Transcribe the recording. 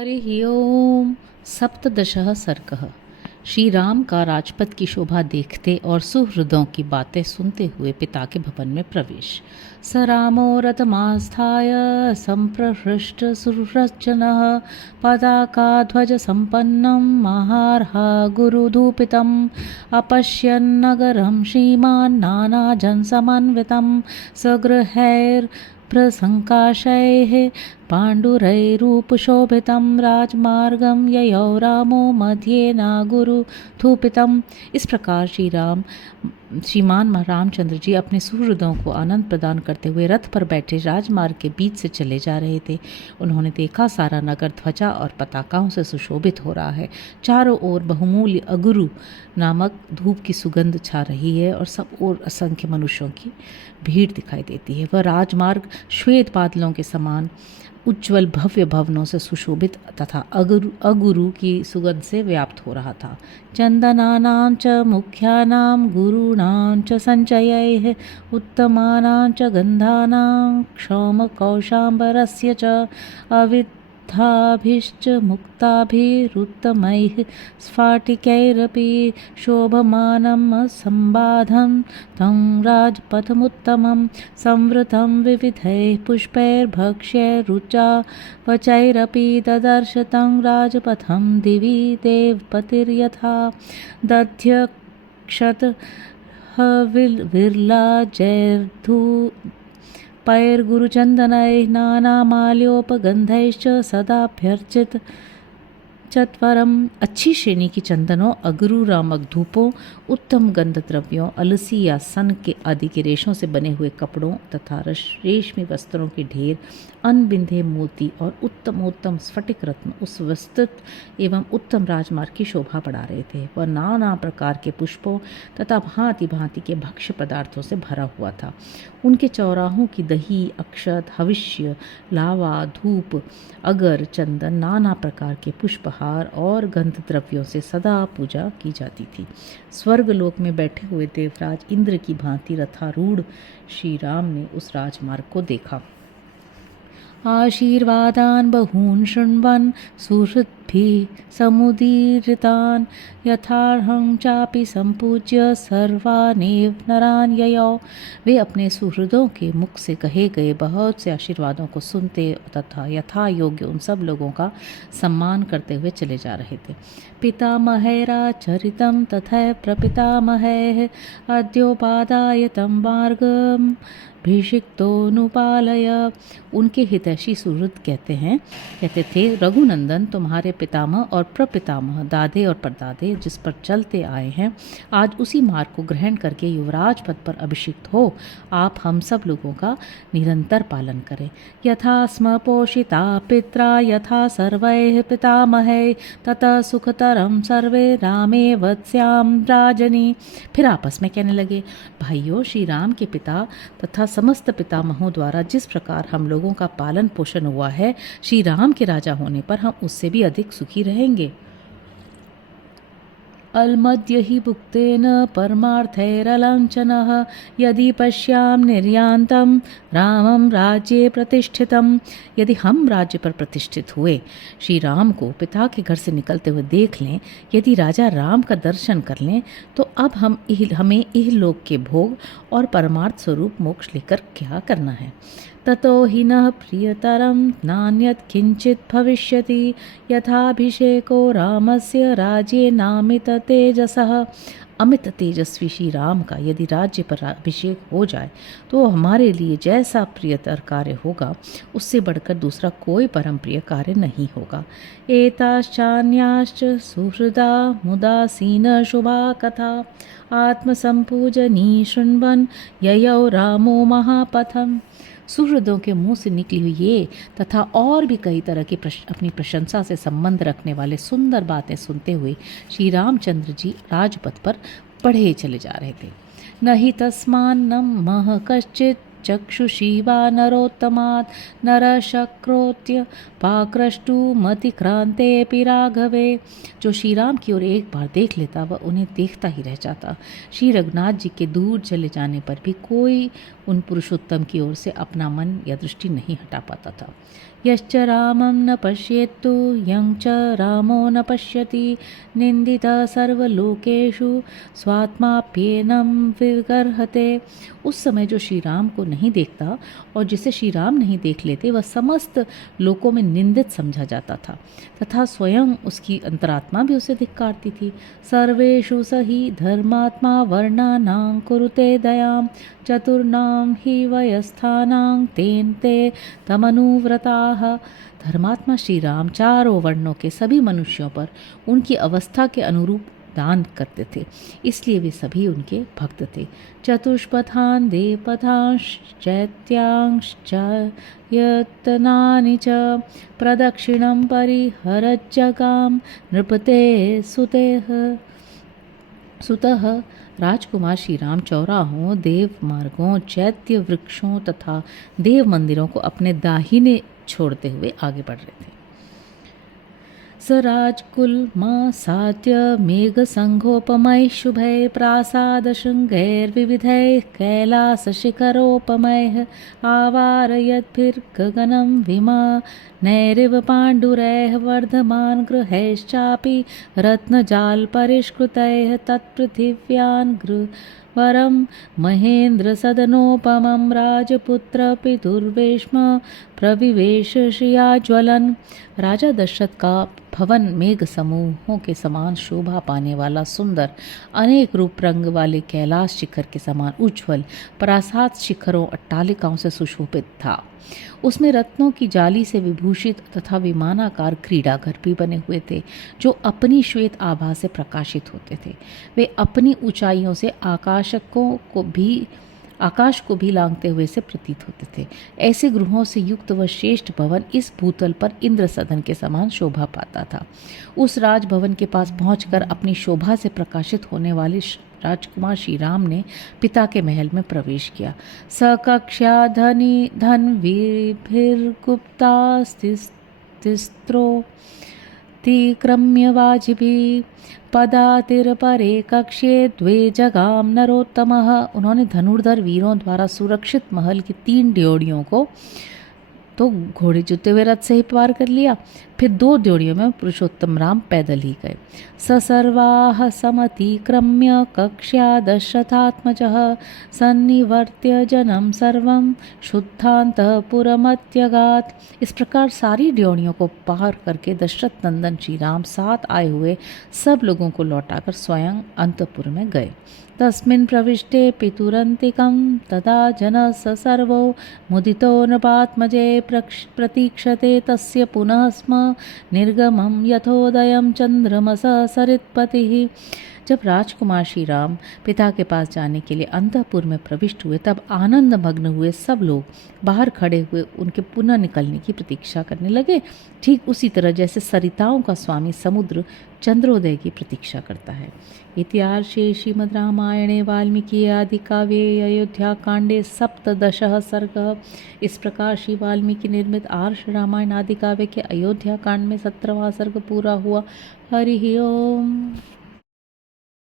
हरिः ओम। सप्तदशः सर्गः। श्री राम का राजपथ की शोभा देखते और सुहृदों की बातें सुनते हुए पिता के भवन में प्रवेश। स रामो रथमास्थाय संप्रहृष्ट सुरचनः पताकाध्वज संपन्नं महार्हा गुरुधूपितम् अपश्यन्नगरं श्रीमान् नानाजनसमन्वितं सगृहैर्प्रसङ्काशैः पाण्डुरैरूपशोभितं राजमार्गं ययौ रामो मध्ये नागुरुधूपितम्। इस प्रकार श्रीमान रामचंद्र जी अपने सुहृदों को आनंद प्रदान करते हुए रथ पर बैठे राजमार्ग के बीच से चले जा रहे थे। उन्होंने देखा सारा नगर ध्वजा और पताकाओं से सुशोभित हो रहा है। चारों ओर बहुमूल्य अगुरु नामक धूप की सुगंध छा रही है और सब ओर असंख्य मनुष्यों की भीड़ दिखाई देती है। वह राजमार्ग श्वेत बादलों के समान उज्ज्वल भव्य भवनों से सुशोभित तथा अगुरु की सुगंध से व्याप्त हो रहा था। चंदनानां च मुख्यानां गुरूणां च संचयैः उत्तमानां च गन्धानां क्षौमकौशाम्बरस्य च अविद्धाभिश्च मुक्ताभिरुत्तमैः स्फाटिकैरपि शोभमानं संबाधं तं राजपथमुत्तमं संवृतं विविधैः पुष्पैर्भक्ष्यैरुच्चावचैरपि ददर्श तं राजपथं दिवि देवपतिर्यथा दध्यक्षत विर्लाजैर्धूपैर्गुरुचन्दनैः नानामाल्योपगन्धैश्च सदाभ्यर्चित चत्वरम। अच्छी श्रेणी की चंदनों, अगरू रामक धूपों, उत्तम गंध द्रव्यों, अलसी या सन के आदि के रेशों से बने हुए कपड़ों तथा रेशमी वस्त्रों के ढेर, अनबिंधे मोती और उत्तमोत्तम स्फटिक रत्न उस विस्तृत एवं उत्तम राजमार्ग की शोभा बढ़ा रहे थे। वह नाना प्रकार के पुष्पों तथा भांति भांति के भक्ष्य पदार्थों से भरा हुआ था। उनके चौराहों की दही, अक्षत, हविष्य, लावा, धूप, अगर, चंदन, नाना प्रकार के पुष्पहार और गंध द्रव्यों से सदा पूजा की जाती थी। स्वर्गलोक में बैठे हुए देवराज इंद्र की भांति रथारूढ़ श्री राम ने उस राजमार्ग को देखा। आशीर्वादान् बहून् शृण्वन् सुहृद्भिः समुदीरितान् यथार्हं चापि संपूज्य सर्वानेव नरान् ययौ। वे अपने सुहृदों के मुख से कहे गए बहुत से आशीर्वादों को सुनते तथा यथा योग्य उन सब लोगों का सम्मान करते हुए चले जा रहे थे। पितामहैराचरितं तथैव प्रपितामहैः अद्योपादाय तं मार्गम् भिषिक्तोनुपालय। उनके हितैषी सुहृद कहते थे, रघुनंदन, तुम्हारे पितामह और प्रपितामह, दादे और परदादे जिस पर चलते आए हैं, आज उसी मार्ग को ग्रहण करके युवराज पद पर अभिषिक्त हो। आप हम सब लोगों का निरंतर पालन करें। यथा स्म पोषिता पित्रा यथा सर्वैः पितामहैः ततः सुखतरम सर्वे रामे वत्स्याम राजनी। फिर आपस में कहने लगे, भाइयों, श्री राम के पिता तथा समस्त पितामहों द्वारा जिस प्रकार हम लोगों का पालन पोषण हुआ है, श्री राम के राजा होने पर हम उससे भी अधिक सुखी रहेंगे। अलमद्य हि भुक्तेन परमार्थैरलंचनः यदि पश्याम निर्यान्तं रामं राज्ये प्रतिष्ठितम्। यदि हम राज्य पर प्रतिष्ठित हुए श्री राम को पिता के घर से निकलते हुए देख लें, यदि राजा राम का दर्शन कर लें, तो अब हमें इहलोक के भोग और परमार्थ स्वरूप मोक्ष लेकर क्या करना है। ततो हि नः प्रियतरं नान्यत् किंचित भविष्यति यथाभिषेको रामस्य राज्ये नामित तेजसः। अमित तेजस्वी श्री राम का यदि राज्य पर अभिषेक हो जाए तो हमारे लिए जैसा प्रियतर कार्य होगा, उससे बढ़कर दूसरा कोई परम प्रिय कार्य नहीं होगा। एताश्चान्याश्च सुहृदा मुदासीन शुभा कथा आत्मसंपूजनी शृण्वन् ययौ रामो महापथम्। सुहृदों के मुंह से निकली हुई ये तथा और भी कई तरह की अपनी प्रशंसा से संबंध रखने वाले सुंदर बातें सुनते हुए श्री रामचंद्र जी राजपथ पर बढ़े चले जा रहे थे। न हि तस्मान्नं मह कश्चित् चक्षुषीवा नरोत्तमात् नरशक्रोत्य पाकृष्टुमतिक्रान्तेऽपि राघवे। जो श्री राम की ओर एक बार देख लेता वह उन्हें देखता ही रह जाता। श्री रघुनाथ जी के दूर चले जाने पर भी कोई उन पुरुषोत्तम की ओर से अपना मन या दृष्टि नहीं हटा पाता था। यश्च रामं न पश्येत्तु यं च रामो न पश्यति निन्दितः सर्वलोकेषु स्वात्माप्येनं विगर्हते। उस समय जो श्री राम को नहीं देखता और जिसे श्री राम नहीं देख लेते वह समस्त लोकों में निंदित समझा जाता था तथा स्वयं उसकी अंतरात्मा भी उसे धिक्कारती थी। सर्वेषु सहि धर्मात्मा वर्णानां कुरुते दयां चतुर्णां हि वयस्थानां तेन ते तमनुव्रताः। धर्मात्मा श्री राम चारों वर्णों के सभी मनुष्यों पर उनकी अवस्था के अनुरूप दान करते थे, इसलिए वे सभी उनके भक्त थे। चतुष्पथान् देवपथांश्च चैत्यांश्च यत्नानि च प्रदक्षिणं परिहरज्जगाम नृपते सुतः। राजकुमार श्री राम चौराहों, देव मार्गों, चैत्य वृक्षों तथा देव मंदिरों को अपने दाहिने छोड़ते हुए आगे बढ़ रहे थे। स राजकुलमासाद्य मेघसंघोपमैः शुभैः प्रासादशृङ्गैर्विविधैः कैलासशिखरोपमैः आवारयद्भिर्गगनं विमानैरिव पाण्डुरैः वर्धमान् गृहैश्चापि रत्नजालपरिष्कृतैः तत्पृथिव्यान् वरं महेन्द्रसदनोपमं राजपुत्रपितुर्वेश्म प्रविवेश श्रियाज्वलन। राजा दशरथ का भवन मेघ समूहों के समान शोभा पाने वाला सुंदर, अनेक रूप रंग वाले कैलाश शिखर के समान उज्ज्वल प्रासाद शिखरों अट्टालिकाओं से सुशोभित था। उसमें रत्नों की जाली से विभूषित तथा विमानाकार क्रीड़ाघर भी बने हुए थे जो अपनी श्वेत आभा से प्रकाशित होते थे। वे अपनी ऊंचाइयों से आकाश को भी लांघते हुए से प्रतीत होते थे। ऐसे गृहों से युक्त वह श्रेष्ठ भवन इस भूतल पर इंद्र सदन के समान शोभा पाता था। उस राजभवन के पास पहुंचकर अपनी शोभा से प्रकाशित होने वाले राजकुमार श्री राम ने पिता के महल में प्रवेश किया। सकक्ष्या धनवीभिर्गुप्तास्तिस्त्रो तिक्रम्य वाजिभिः पदातिर्परे कक्ष्ये द्वे जगाम नरोत्तमः। उन्होंने धनुर्धर वीरों द्वारा सुरक्षित महल की 3 ड्योढ़ियों को तो घोड़े जुते हुए रथ से ही पार कर लिया। फिर 2 ड्योढ़ियों में पुरुषोत्तम राम पैदल ही गए। सर्वाः समतिक्रम्य कक्ष्या दशरथात्मजः सन्निवर्त्य जनम सर्वं शुद्धान्तःपुरमत्यगात्। इस प्रकार सारी ड्योढ़ियों को पार करके दशरथ नंदन श्री राम साथ आए हुए सब लोगों को लौटाकर स्वयं अंतःपुर में गए। तस्मिन् प्रविष्टे पितुरन्तिकं तदा जनः स सर्वो मुदितो नृपात्मजे प्रतीक्षते तस्य पुनः स्म निर्गमं यथोदयं चंद्रमसः सरित्पतिः। जब राजकुमार श्री राम पिता के पास जाने के लिए अंतःपुर में प्रविष्ट हुए तब आनंद मग्न हुए सब लोग बाहर खड़े हुए उनके पुनः निकलने की प्रतीक्षा करने लगे, ठीक उसी तरह जैसे सरिताओं का स्वामी समुद्र चंद्रोदय की प्रतीक्षा करता है। इतिहासे श्रीमद् रामायणे वाल्मीकि आदि काव्ये अयोध्या कांडे 17 सर्गः। इस प्रकार श्री वाल्मीकि निर्मित आर्ष रामायण आदि काव्य के अयोध्या कांड में 17वां सर्ग पूरा हुआ। हरि ओम।